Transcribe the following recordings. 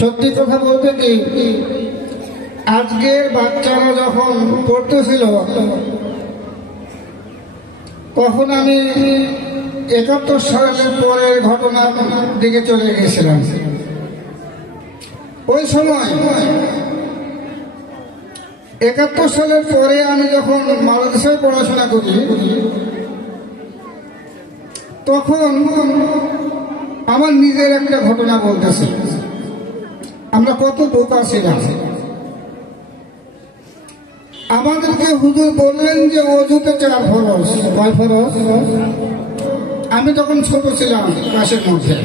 সত্যি কথা বলতে কি, আজকের বাচ্চারা যখন পড়তেছিল তখন আমি 71 সালের পরের ঘটনার দিকে চলে গেছিলাম। ওই সময় 71 সালের পরে আমি যখন মাদ্রাসায় পড়াশোনা করি তখন আমার নিজের একটা ঘটনা বলতেছে। আমরা কত বোকা ছিলাম। আমাদেরকে হুজুর বললেন যে অজুতে 4 ফরজ। কয় ফরজ? আমি তখন ছোট ছিলাম, ক্লাসের মধ্যে,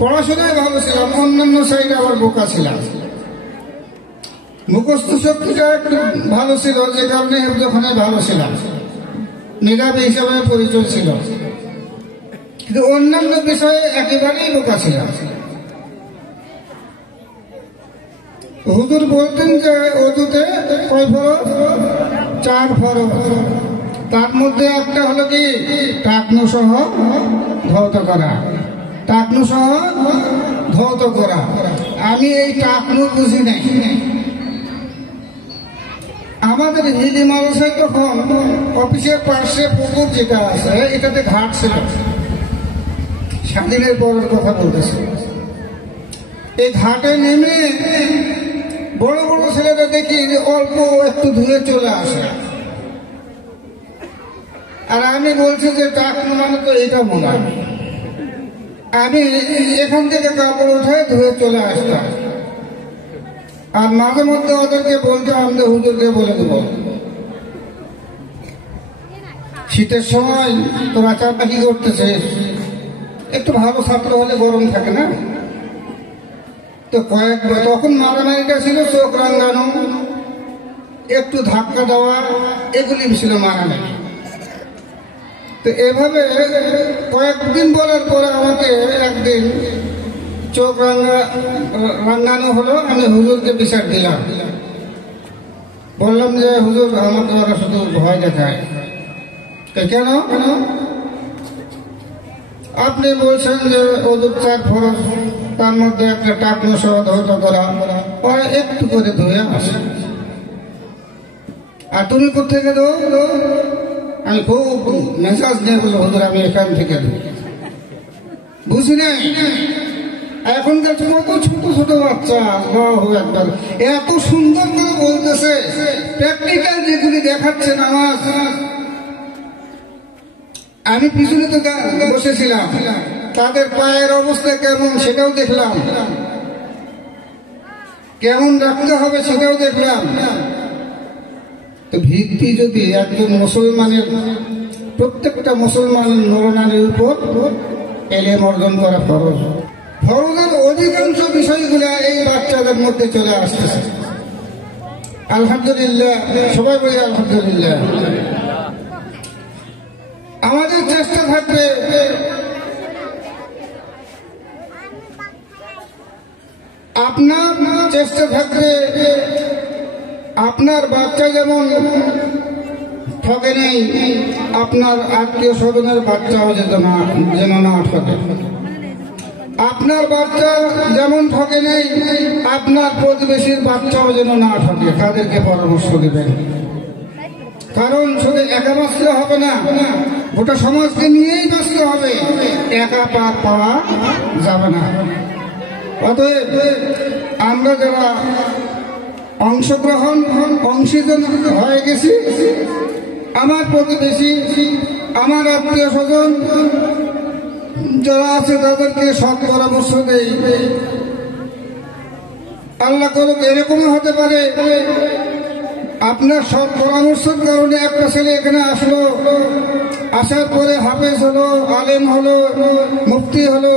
পড়াশোনায় ভালো ছিলাম, অন্যান্য সাইডে আবার বোকা ছিলাম। মুখস্থ শক্তিটা একটু ভালো ছিল, যে কারণে যখন ভালো ছিলাম, মেধাবী হিসাবে পরিচয় ছিল, কিন্তু অন্যান্য বিষয়ে একেবারেই বোকা ছিলাম। হুজুর বলতেন যে অজুতে কয় ফরজ? 4 ফরজ। তার মধ্যে একটা হলো কি, টাকনু সহ ধৌত করা। টাকনু সহ ধৌত করা। আমি এই টাকনু বুঝি নাই। আমাদের হিলি মাদ্রাসায় তখন অফিসের পাশে পুকুর যেটা আছে, এটাতে ঘাট ছিল। স্বাধীনের পরের কথা বলতেছে। এই ঘাটে নেমে বড় বড় ছেলেরা দেখি অল্প একটু ধুয়ে চলে আসে, আর আমি বলছি যে টাকনু মানে তো এটা মনে হয়। আমি এখান থেকে কাপড় উঠে ধুয়ে চলে আসতাম, আর মাঝে মধ্যে ওদেরকে বলতাম যে হুজুরকে বলে দেব, শীতের সময় তোরা চাপাকি করতেছে, একটু ভালো ছাত্র হলে গরম থাকে না। তো কয়েকবার তখন মারামারিটা ছিল চোখ রাঙানো, একটু ধাক্কা দেওয়া, এগুলি ছিল মারামারি। তো এভাবে কয়েকদিন বলার পরে আমাকে একদিন চোখ রাঙানো হলো। আমি হুজুরকে বিচার দিলাম, বললাম যে হুজুর আমাকে ওরা শুধু ভয় দেখায়। কেন? আপনি বলছেন যে ওদের 4 ফরজ, তার মধ্যে একটা টাকনু সহ ধৌত করা, ওরা একটু করে ধুয়ে আসে, আর তুমি কোথেকে দো? আমি খুব মেজাজ নিয়ে বললো, হুজুর আমি এখান থেকে দো। বুঝি নাই এখনকার কত ছোট ছোট বাচ্চা একবার এত সুন্দর করে বলতেছে, প্র্যাকটিক্যাল যেগুলি দেখাচ্ছে নামাজ। আমি পিছনে তো বসেছিলাম, তাদের পায়ের অবস্থা কেমন সেটাও দেখলাম, কেমন রাখতে হবে সেটাও দেখলাম। তো ভিত্তি যদি একজন মুসলমানের, প্রত্যেকটা মুসলমান নরনারীর উপর এলেম অর্জন করা ফরজ। ফরজের অধিকাংশ বিষয়গুলো এই বাচ্চাদের মধ্যে চলে আসতেছে। আলহামদুলিল্লাহ, সবাই বলি আলহামদুলিল্লাহ। আমাদের চেষ্টা থাকবে আপনার চেষ্টা থাকবে আপনার বাচ্চা যেমন ঠকে নেই, আপনার আত্মীয় স্বজনের বাচ্চাও যেন না ঠকে। আপনার বাচ্চা যেমন ঠকে নেই, আপনার প্রতিবেশীর বাচ্চাও যেন না ঠকে। তাদেরকে পরামর্শ দেবেন, কারণ শুধু একা বাঁচলে হবে না, গোটা সমাজকে নিয়েই বাঁচতে হবে, একা পার পাওয়া যাবে না। অতএব আমরা যারা অংশীদার হয়ে গেছি, আমার প্রতিবেশী, আমার আত্মীয় স্বজন যারা আছে তাদেরকে সৎ পরামর্শ দেই। আল্লাহ করুক এরকমও হতে পারে আপনার সৎ পরামর্শের কারণে একটা ছেলে এখানে আসলো, আসার পরে হাফেজ হলো, আলেম হলো, মুফতি হলো।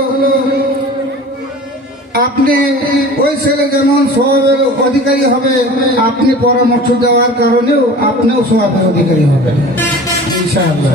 আপনি ওই ছেলে যেমন সওয়াবের অধিকারী হবে, আপনি পরামর্শ দেওয়ার কারণেও আপনিও সওয়াবের অধিকারী হবেন ইনশাআল্লাহ।